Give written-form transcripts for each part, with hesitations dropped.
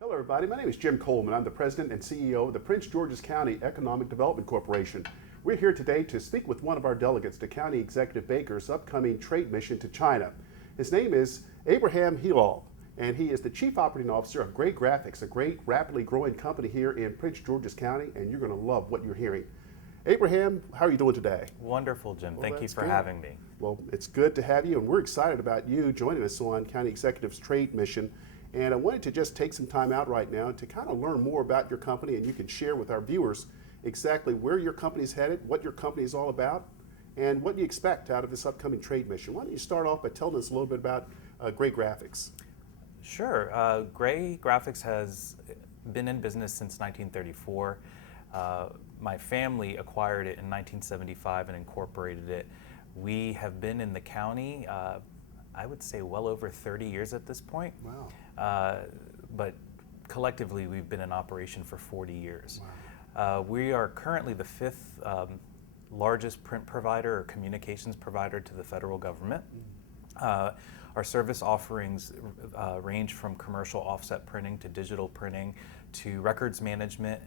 Hello, everybody. My name is Jim Coleman. I'm the president and CEO of the Prince George's County Economic Development Corporation. We're here today to speak with one of our delegates to County Executive Baker's upcoming trade mission to China. His name is Abrahem Helal, and he is the Chief Operating Officer of Gray Graphics, a great, rapidly growing company here in Prince George's County, and you're going to love what you're hearing. Abraham, how are you doing today? Wonderful, Jim. Well, Thank you that's for good. having me. Well, it's good to have you, and we're excited about you joining us on County Executive's trade mission. And I wanted to just take some time out right now to kind of learn more about your company, and you can share with our viewers exactly where your company is headed, what your company is all about, and what you expect out of this upcoming trade mission. Why don't you start off by telling us a little bit about Gray Graphics? Sure. Gray Graphics has been in business since 1934. My family acquired it in 1975 and incorporated it. We have been in the county, I would say, well over 30 years at this point. Wow. But collectively, we've been in operation for 40 years. Wow. We are currently the fifth largest print provider or communications provider to the federal government. Our service offerings range from commercial offset printing to digital printing to records management,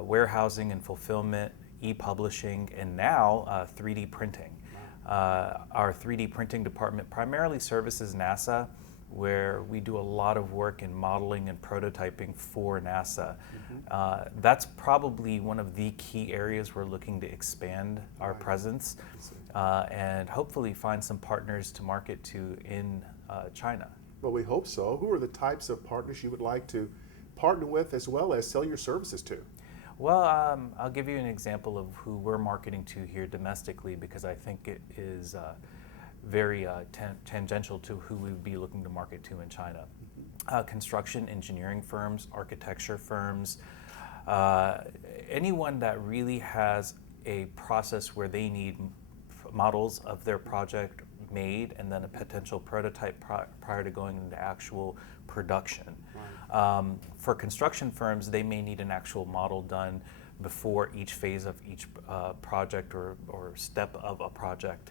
warehousing and fulfillment, e-publishing, and now 3D printing. Our 3D printing department primarily services NASA, where we do a lot of work in modeling and prototyping for NASA. That's probably one of the key areas we're looking to expand our presence and hopefully find some partners to market to in China. Well, we hope so. Who are the types of partners you would like to partner with as well as sell your services to? Well, I'll give you an example of who we're marketing to here domestically, because I think it is very tangential to who we would be looking to market to in China. Construction, engineering firms, architecture firms, anyone that really has a process where they need models of their project made and then a potential prototype prior to going into actual production. For construction firms, they may need an actual model done before each phase of each project or step of a project.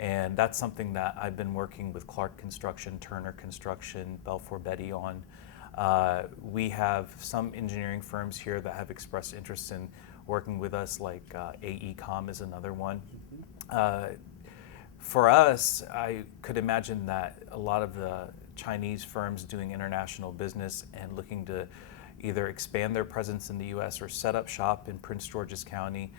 And that's something that I've been working with Clark Construction, Turner Construction, Balfour Beatty on. We have some engineering firms here that have expressed interest in working with us, like AECom is another one. For us, I could imagine that a lot of the Chinese firms doing international business and looking to either expand their presence in the U.S. or set up shop in Prince George's County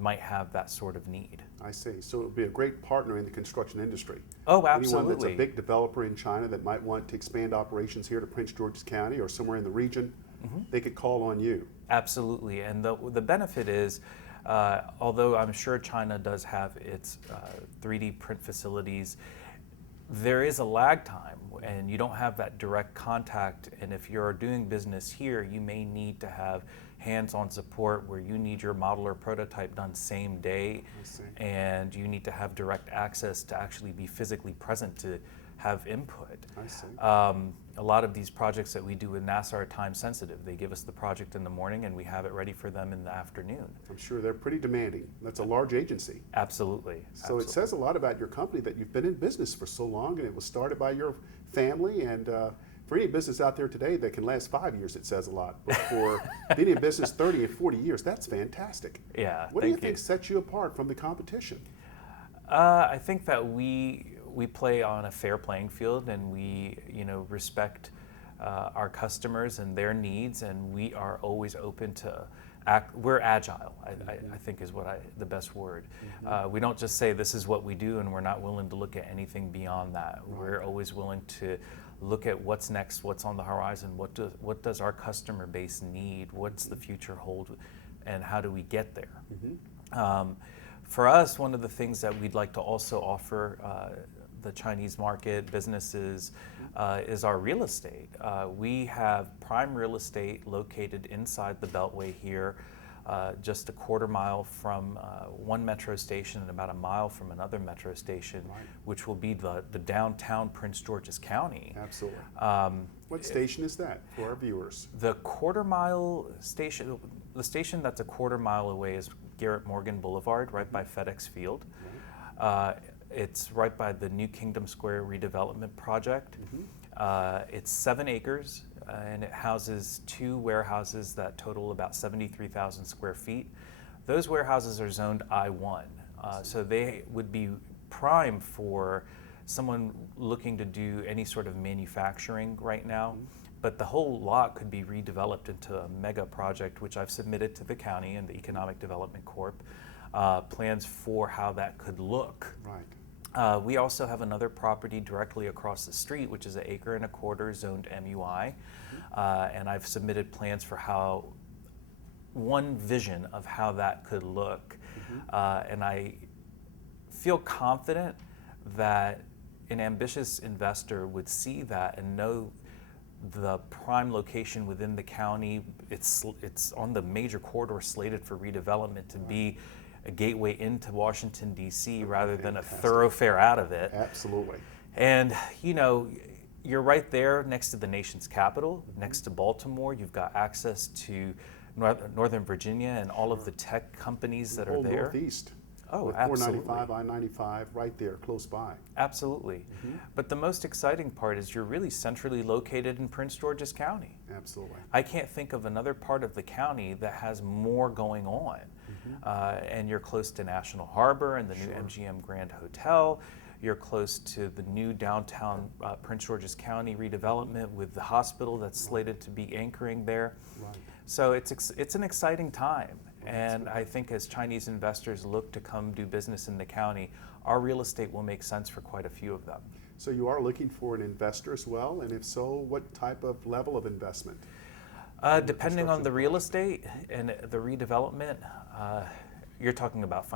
might have that sort of need. I see. So it would be a great partner in the construction industry. Oh, absolutely. Anyone that's a big developer in China that might want to expand operations here to Prince George's County or somewhere in the region, they could call on you. Absolutely. And the benefit is, although I'm sure China does have its 3D print facilities, there is a lag time and you don't have that direct contact. And if you're doing business here, you may need to have hands-on support where you need your model or prototype done same day, and you need to have direct access to actually be physically present to have input. I see. A lot of these projects that we do with NASA are time sensitive. They give us the project in the morning and we have it ready for them in the afternoon. I'm sure they're pretty demanding. That's a large agency. Absolutely. So it says a lot about your company that you've been in business for so long, and it was started by your family. And for any business out there today that can last 5 years, it says a lot. But for being in business 30 and 40 years, that's fantastic. Yeah. What do you think sets you apart from the competition? I think that we play on a fair playing field, and we respect our customers and their needs, and we are always open to act. We're agile, I think is the best word. We don't just say this is what we do and we're not willing to look at anything beyond that. We're always willing to look at what's next, what's on the horizon, what does our customer base need, what's the future hold, and how do we get there. For us, one of the things that we'd like to also offer the Chinese market, businesses, is our real estate. We have prime real estate located inside the Beltway here, just a quarter mile from one metro station and about a mile from another metro station, which will be the downtown Prince George's County. Absolutely. What station is that for our viewers? The quarter mile station, the station that's a quarter mile away is Garrett Morgan Boulevard, right by FedEx Field. It's right by the New Kingdom Square redevelopment project. It's 7 acres. and it houses 2 warehouses that total about 73,000 square feet. Those warehouses are zoned I-1, so they would be prime for someone looking to do any sort of manufacturing right now. But the whole lot could be redeveloped into a mega project, which I've submitted to the county and the Economic Development Corp. Plans for how that could look. Right. We also have another property directly across the street, which is an 1.25 acre zoned MUI. And I've submitted plans for how, one vision of how that could look. And I feel confident that an ambitious investor would see that and know the prime location within the county. It's on the major corridor slated for redevelopment to be a gateway into Washington, D.C. rather than a thoroughfare out of it. Absolutely. And, you know, you're right there next to the nation's capital, next to Baltimore. You've got access to Northern Virginia and all of the tech companies that are there. Northeast. Oh, with absolutely. 495, I-95 right there, close by. Absolutely. But the most exciting part is you're really centrally located in Prince George's County. Absolutely. I can't think of another part of the county that has more going on. And you're close to National Harbor and the new MGM Grand Hotel. You're close to the new downtown Prince George's County redevelopment with the hospital that's slated to be anchoring there. Right. So it's an exciting time. And I think as Chinese investors look to come do business in the county, our real estate will make sense for quite a few of them. So you are looking for an investor as well, and if so, what type of level of investment? Depending on the real estate and the redevelopment, you're talking about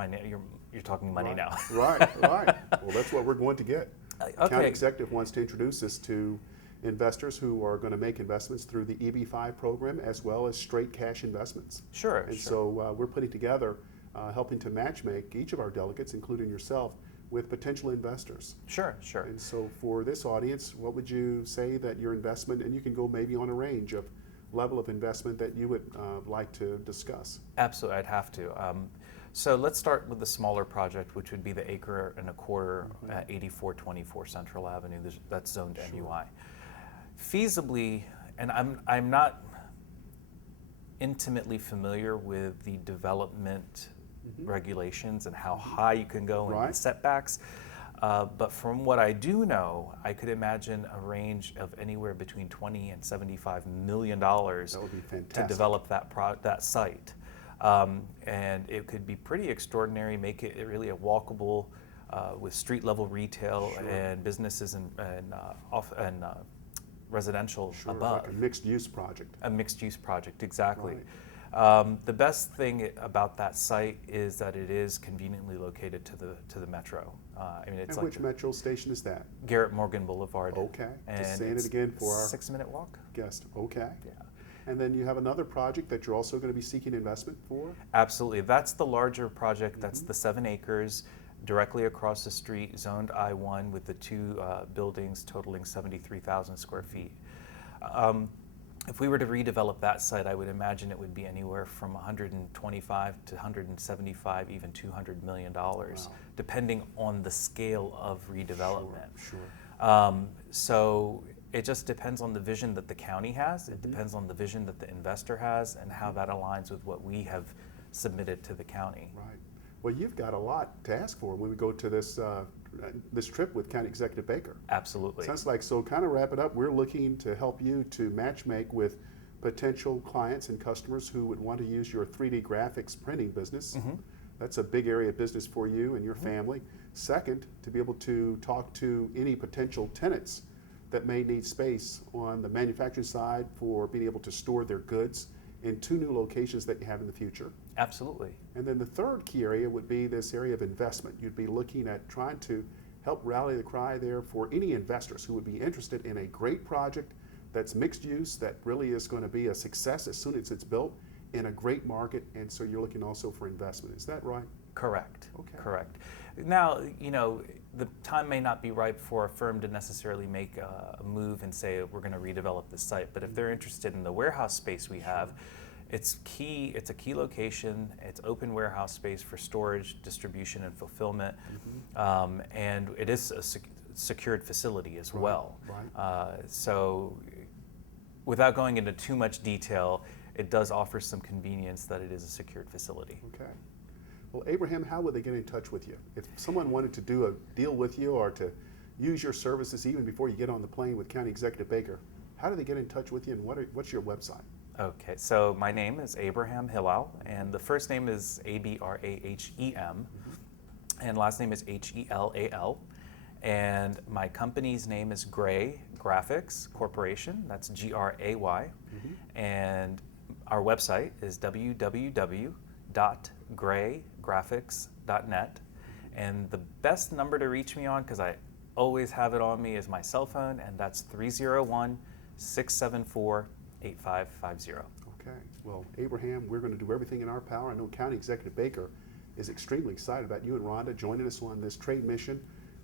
you're talking money now. Right. Well, that's what we're going to get. Okay. County executive wants to introduce us to investors who are going to make investments through the EB5 program as well as straight cash investments. Sure. And so we're putting together, helping to matchmake each of our delegates, including yourself, with potential investors. Sure. And so for this audience, what would you say that your investment, and you can go maybe on a range of level of investment that you would like to discuss? Absolutely, I'd have to. So let's start with the smaller project, which would be the 1.25 acre at 8424 Central Avenue. That's zoned MUI. Feasibly, and I'm not intimately familiar with the development regulations and how high you can go and the setbacks, but from what I do know, I could imagine a range of anywhere between $20 and $75 million That would be fantastic. to develop that site. And it could be pretty extraordinary, make it really a walkable with street level retail and businesses and residential above. Like a mixed use project. A mixed use project, exactly. The best thing about that site is that it is conveniently located to the metro. I mean, it's And like which metro station is that? Garrett Morgan Boulevard. Okay. And Just saying it's it again for our 6-minute walk. guest. Okay. Yeah. And then you have another project that you're also going to be seeking investment for? Absolutely. That's the larger project. That's the 7 acres directly across the street, zoned I-1 with the 2 buildings totaling 73,000 square feet. If we were to redevelop that site, I would imagine it would be anywhere from 125 to 175, even $200 million, depending on the scale of redevelopment. Sure. So it just depends on the vision that the county has. It depends on the vision that the investor has and how that aligns with what we have submitted to the county. Right. Well, you've got a lot to ask for when we go to this this trip with County Executive Baker. Absolutely. Sounds like, so kind of wrap it up, we're looking to help you to matchmake with potential clients and customers who would want to use your 3D graphics printing business. That's a big area of business for you and your family. Second, to be able to talk to any potential tenants that may need space on the manufacturing side for being able to store their goods in 2 new locations that you have in the future. Absolutely. And then the third key area would be this area of investment. You'd be looking at trying to help rally the cry there for any investors who would be interested in a great project that's mixed use, that really is going to be a success as soon as it's built in a great market. And so you're looking also for investment. Is that right? Correct. Okay. Correct. Now, you know, the time may not be ripe for a firm to necessarily make a move and say we're going to redevelop this site, but if they're interested in the warehouse space we have, it's key. It's a key location. It's open warehouse space for storage, distribution, and fulfillment, and it is a secured facility as well. Right. So without going into too much detail, it does offer some convenience that it is a secured facility. Okay. Well, Abraham, how would they get in touch with you? If someone wanted to do a deal with you or to use your services even before you get on the plane with County Executive Baker, how do they get in touch with you, and what's your website? Okay, so my name is Abrahem Helal, and the first name is Abrahem, and last name is Helal, and my company's name is Gray Graphics Corporation. That's Gray, and our website is www.graygraphics.net, and the best number to reach me on, because I always have it on me, is my cell phone, and that's 301-674-8550. Okay. Well, Abraham, we're going to do everything in our power. I know County Executive Baker is extremely excited about you and Rhonda joining us on this trade mission.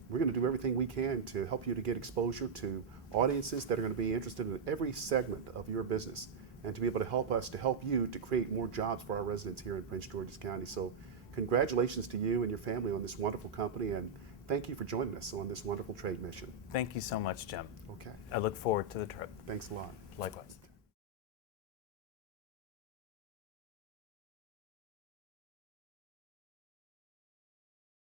We're going to do everything we can to help you to get exposure to audiences that are going to be interested in every segment of your business, and to be able to help us to help you to create more jobs for our residents here in Prince George's County. So congratulations to you and your family on this wonderful company, and thank you for joining us on this wonderful trade mission. Thank you so much, Jim. Okay. I look forward to the trip. Thanks a lot. Likewise.